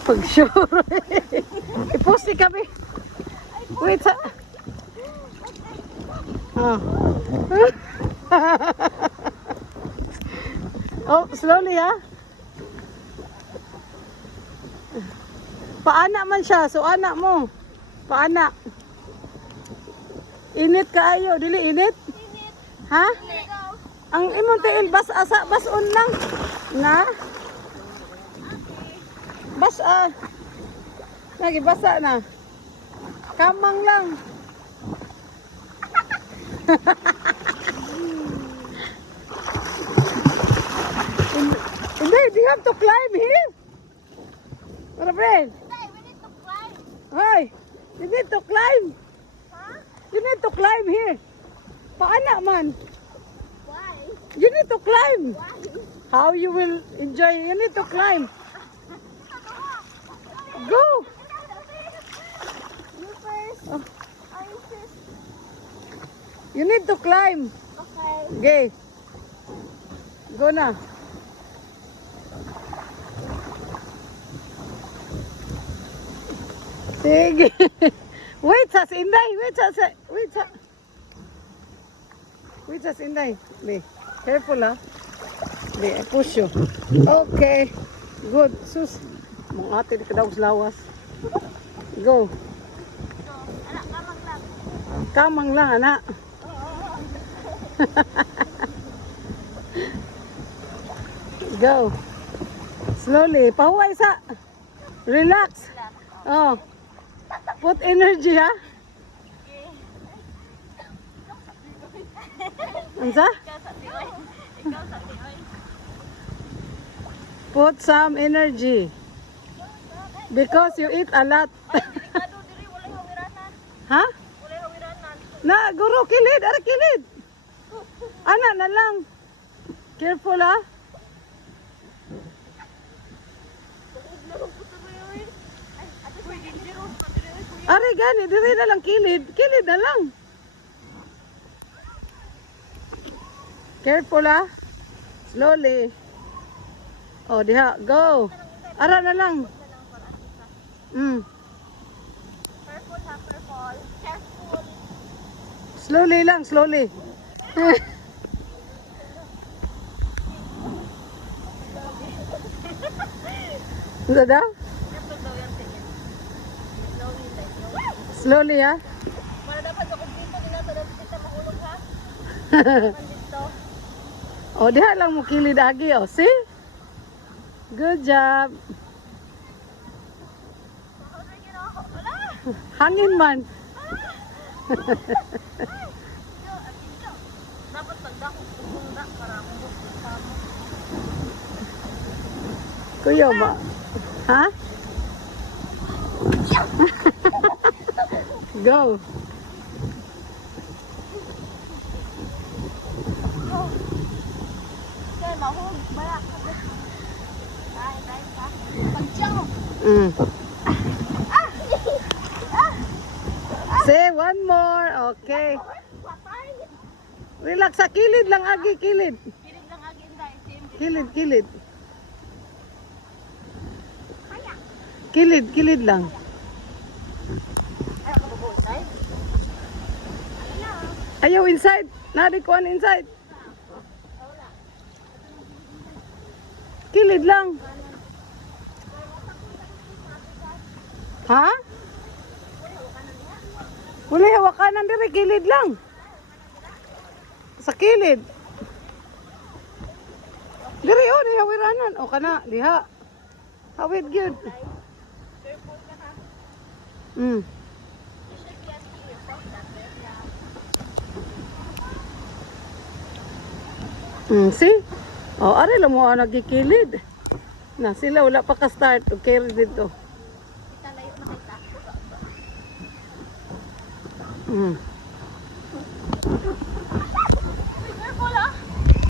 Pag sure. I-post ni kami. Wait sa... Oh. Oh, slowly ha. Paana man siya. So anak mo. Paana. Init kaayo. Dili init? Init. Ha? Init. Ang imong tiin bas asa bas on lang. Na? Bas Lagi basa na. Kamang lang. Hindi, you have to climb here. What friend? Hey, we need to climb. Hoy, you need to climb. Huh? You need to climb here. Paana man. Why? You need to climb. Why? How you will enjoy? You need to climb. Go. You first. Oh. I first. You need to climb. Okay. Okay. Go na. Sige. Wait sa Inday. Wait sa. Wait sa Inday. Be careful ha. Be I push you. Okay. Good. Sus. Mga ate di ka daw sa lawas. Go. So, anak, kamang lang. Kamang lang anak. Go. Slowly. Pahuway sa. Relax. Oh. Put energy ha. Ansa? Ikaw sa tiway. Ikaw sa tiway. Put some energy. Because you eat a lot. Delikado diri, walay hawiranan. Ha? Walay hawiranan. Na, guro, kilid. Ara, kilid. Ana na lang. Careful ha. Ari, gani. Diri na lang kilid. Kilid na lang. Careful ha. Slowly. Oh, diha. Go. Ara na lang. Careful ha, careful. Careful. Slowly lang, slowly. Ano daw? Careful daw yan tingin. Slowly like. Slowly ha. Para dapat makumpito din nato dapat kita mahulog ha. Nandito. O, diha lang mo kilid agi. O, see? Good job. Wala. Hangin man. Dapat pagdako bunda para mabuk sa mo. Kuya ba? Ha? Go. Okay, mahulog baya. Dai pa. Pag-jump. Say one more. Okay. Relax sa kilid lang agi, kilid. Kilig lang agin dai. Kilid, kilid. Kilid, kilid lang. Ay, ako mabuhay dai. Ayaw inside. Nadi ko inside. Kilid lang. Ha? Wala hawakanan diri, kilid lang. Sa kilid. Diri oh, di hawiranan. O kana, diha. Hawid gyud. See? Oh, ari lang mo nagkikilid. Na sila wala pa ka start. Okay dito. Kita layo na kita. Mm.